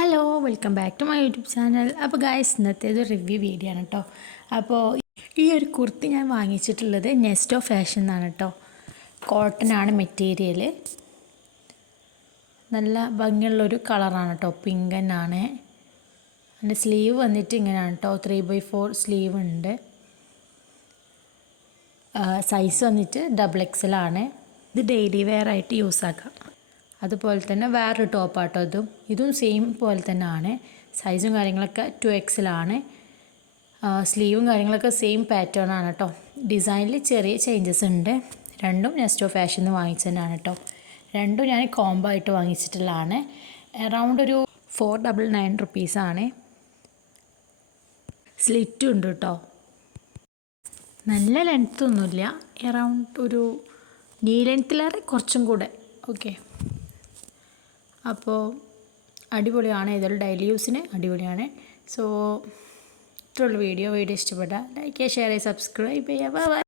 Hello welcome back to my YouTube channel. അപ്പോൾ guys ഇന്നത്തേത് review video ആണ് കേട്ടോ. അപ്പോൾ ഈ ഒരു കുർത്തി ഞാൻ വാങ്ങിച്ചിട്ടുള്ളത് നെസ്റ്റോ ഫാഷൻ എന്നാണ് കേട്ടോ. കോട്ടൺ ആണ് മെറ്റീരിയൽ. നല്ല ഭംഗിയുള്ളൊരു കളറാണ് കേട്ടോ, പിങ്കനാണ്. അതിൻ്റെ സ്ലീവ് വന്നിട്ട് ഇങ്ങനെയാണ് കേട്ടോ, 3/4 സ്ലീവ് ഉണ്ട്. സൈസ് വന്നിട്ട് XXL ആണ്. ഇത് ഡെയിലി വെയർ ആയിട്ട് യൂസ് ആക്കാം. അതുപോലെ തന്നെ വേറൊരു ടോപ്പാട്ടോ ഇതും സെയിം പോലെ തന്നെ ആണ്. സൈസും കാര്യങ്ങളൊക്കെ 2XL ആണ്. സ്ലീവും കാര്യങ്ങളൊക്കെ സെയിം പാറ്റേൺ ആണ് കേട്ടോ. ഡിസൈനിൽ ചെറിയ ചേഞ്ചസ് ഉണ്ട്. രണ്ടും നെസ്റ്റോ ഫാഷൻ നിന്ന് വാങ്ങിച്ചതന്നെയാണ് കേട്ടോ. രണ്ടും ഞാൻ കോംബോ ആയിട്ട് വാങ്ങിച്ചിട്ടുള്ളതാണ്. അറൗണ്ട് ഒരു 499 റുപ്പീസാണ്. സ്ലിറ്റും ഉണ്ട് കേട്ടോ. നല്ല ലെങ്ത്തൊന്നുമില്ല, അറൗണ്ട് ഒരു നീ ലെങ്ത്തിലേറെ കുറച്ചും കൂടെ. ഓക്കെ, അപ്പോൾ അടിപൊളിയാണ്. ഏതൊരു ഡെയിലി യൂസിന് അടിപൊളിയാണ്. സോ ഇത്രയുള്ള വീഡിയോ ഇഷ്ടപ്പെട്ടാൽ ലൈക്ക് ചെയ്യുക, ഷെയർ ചെയ്യുക, സബ്സ്ക്രൈബ് ചെയ്യുക. ബൈ.